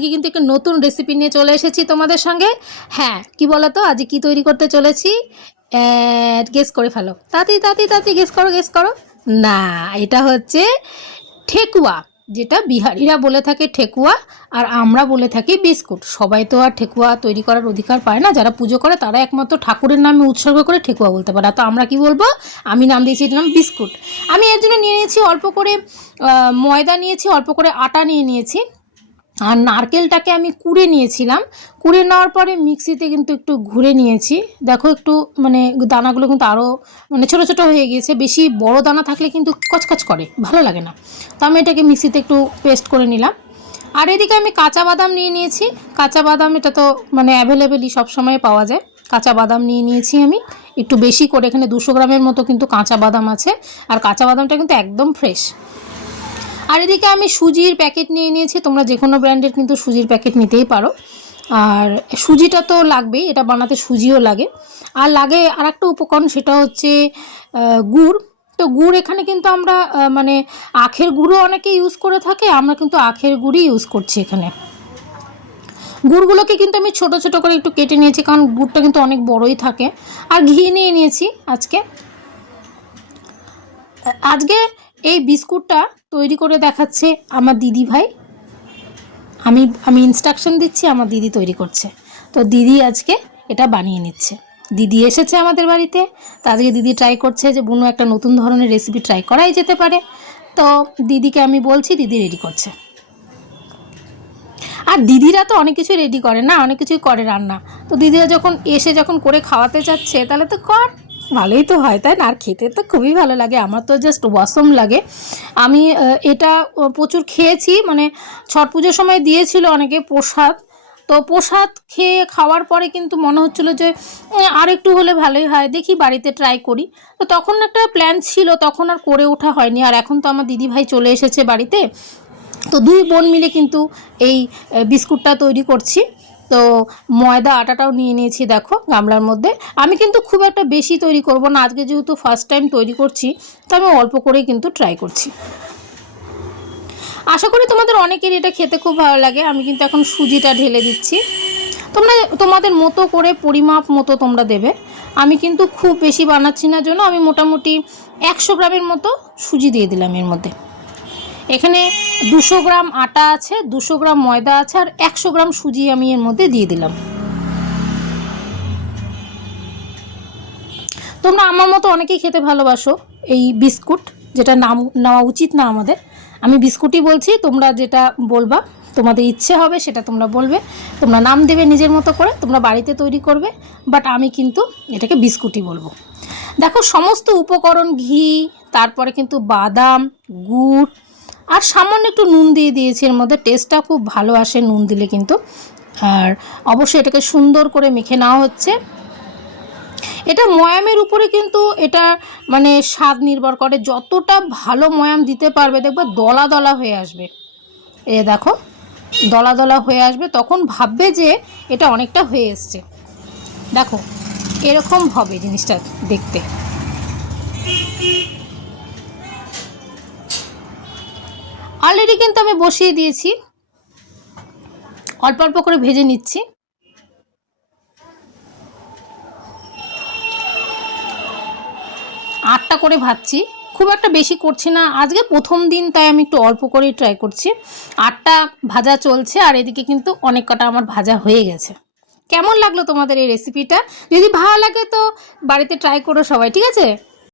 আজকে কিন্তু একটা নতুন রেসিপি নিয়ে চলে এসেছি তোমাদের সঙ্গে। হ্যাঁ, কি বলো তো আজকে কি তৈরি করতে চলেছি? গেস করে ফেলো, তাড়াতাড়ি তাড়াতাড়ি তাড়াতাড়ি গেস করো। না, এটা হচ্ছে ঠেকুয়া, যেটা বিহারিরা বলে থাকে ঠেকুয়া, আর আমরা বলে থাকি বিস্কুট। সবাই তো আর ঠেকুয়া তৈরি করার অধিকার পায় না, যারা পুজো করে তারা একমাত্র ঠাকুরের নামে উৎসর্গ করে ঠেকুয়া বলতে পারে। তো আমরা কি বলবো? আমি নাম দিয়েছি এটার নাম বিস্কুট। আমি এর জন্য নিয়ে নিয়েছি অল্প করে ময়দা নিয়েছি, অল্প করে আটা নিয়ে নিয়েছি, আর নারকেলটাকে আমি কুড়ে নিয়েছিলাম। কুড়ে নেওয়ার পরে মিক্সিতে কিন্তু একটু ঘুরে নিয়েছি। দেখো একটু মানে দানাগুলো কিন্তু আরও মানে ছোটো ছোটো হয়ে গিয়েছে। বেশি বড় দানা থাকলে কিন্তু কচকচ করে, ভালো লাগে না। তো আমি এটাকে মিক্সিতে একটু পেস্ট করে নিলাম। আর এদিকে আমি কাঁচা বাদাম নিয়ে নিয়েছি। কাঁচা বাদাম এটা তো মানে অ্যাভেলেবেলই, সবসময় পাওয়া যায়। কাঁচা বাদাম নিয়ে নিয়েছি আমি একটু বেশি করে, এখানে 200 গ্রামের মতো কিন্তু কাঁচা বাদাম আছে। আর কাঁচা বাদামটা কিন্তু একদম ফ্রেশ। আর এদিকে আমি সুজির প্যাকেট নিয়ে নিয়েছি। তোমরা যে কোনো ব্র্যান্ডের কিন্তু সুজির প্যাকেট নিতেই পারো। আর সুজিটা তো লাগবেই, এটা বানাতে সুজিও লাগে। আর লাগে আর একটা উপকরণ, সেটা হচ্ছে গুড়। তো গুড় এখানে কিন্তু আমরা মানে আখের গুঁড়ো অনেকে ইউজ করে থাকে, আমরা কিন্তু আখের গুড়ই ইউজ করছি এখানে। গুড়গুলোকে কিন্তু আমি ছোট ছোট করে একটু কেটে নিয়েছি, কারণ গুড়টা কিন্তু অনেক বড়ই থাকে। আর ঘি নিয়ে নিয়েছি আজকে। আজকে এই বিস্কুটটা তৈরি করে দেখাচ্ছে আমার দিদি ভাই। আমি আমি ইনস্ট্রাকশন দিচ্ছি, আমার দিদি তৈরি করছে। তো দিদি আজকে এটা বানিয়ে নিচ্ছে। দিদি এসেছে আমাদের বাড়িতে, তো আজকে দিদি ট্রাই করছে যে বুনু একটা নতুন ধরনের রেসিপি ট্রাই করাই যেতে পারে। তো দিদিকে আমি বলছি, দিদি রেডি করছে। আর দিদিরা তো অনেক কিছু রেডি করে না, অনেক কিছুই করে রান্না। তো দিদিরা যখন এসে যখন করে খাওয়াতে চাচ্ছে, তাহলে তো কর, ভালোই তো হয়, তাই না? আর খেতে তো খুবই ভালো লাগে, আমার তো জাস্ট ওয়াসম লাগে। আমি এটা প্রচুর খেয়েছি, মানে ছট পুজোর সময় দিয়েছিল অনেকে প্রসাদ। তো প্রসাদ খেয়ে খাওয়ার পরে কিন্তু মনে হচ্ছিলো যে আর একটু হলে ভালোই হয়, দেখি বাড়িতে ট্রাই করি। তো তখন একটা প্ল্যান ছিল, তখন আর করে ওঠা হয়নি। আর এখন তো আমার দিদিভাই চলে এসেছে বাড়িতে, তো দুই বোন মিলে কিন্তু এই বিস্কুটটা তৈরি করছি। তো ময়দা আটাটাও নিয়ে নিয়েছি দেখো গামলার মধ্যে। আমি কিন্তু খুব একটা বেশি তৈরি করব না, আজকে যেহেতু ফার্স্ট টাইম তৈরি করছি, তো আমি অল্প করেই কিন্তু ট্রাই করছি। আশা করি তোমাদের অনেকের এটা খেতে খুব ভালো লাগে। আমি কিন্তু এখন সুজিটা ঢেলে দিচ্ছি। তোমরা তোমাদের মতো করে পরিমাপ মতো তোমরা দেবে। আমি কিন্তু খুব বেশি বানাচ্ছি না জন্য আমি মোটামুটি 100 গ্রামের মতো সুজি দিয়ে দিলাম এর মধ্যে। এখানে 200 গ্রাম আটা আছে, 200 গ্রাম ময়দা আছে, আর 100 গ্রাম সুজি আমি এর মধ্যে দিয়ে দিলাম। তোমরা আমার মতো অনেকেই খেতে ভালোবাসো এই বিস্কুট, যেটা নাম নেওয়া উচিত না আমাদের। আমি বিস্কুটই বলছি, তোমরা যেটা বলবা তোমাদের ইচ্ছে হবে সেটা তোমরা বলবে। তোমরা নাম দেবে নিজের মতো করে, তোমরা বাড়িতে তৈরি করবে, বাট আমি কিন্তু এটাকে বিস্কুটই বলবো। দেখো সমস্ত উপকরণ, ঘি, তারপরে কিন্তু বাদাম, গুড়, আর সামান্য একটু নুন দিয়ে দিয়েছি এর মধ্যে। টেস্টটা খুব ভালো আসে নুন দিলে কিন্তু। আর অবশ্যই এটাকে সুন্দর করে মেখে নেওয়া হচ্ছে। এটা ময়ামের উপরে কিন্তু এটা মানে স্বাদ নির্ভর করে, যতটা ভালো ময়াম দিতে পারবে দেখবে দলা দলা হয়ে আসবে। এ দেখো দলা দলা হয়ে আসবে, তখন ভাববে যে এটা অনেকটা হয়ে এসছে। দেখো এরকম হবে জিনিসটা দেখতে। অলরেডি কিন্তু আমি বসিয়ে দিয়েছি, অল্প অল্প করে ভেজে নিচ্ছি। আটটা করে ভাজছি, খুব একটা বেশি করছি না, আজকে প্রথম দিন তাই আমি একটু অল্প করেই ট্রাই করছি। আটটা ভাজা চলছে, আর এদিকে কিন্তু অনেক কটা আমার ভাজা হয়ে গেছে। কেমন লাগলো তোমাদের এই রেসিপিটা? যদি ভালো লাগে তো বাড়িতে ট্রাই করো সবাই, ঠিক আছে?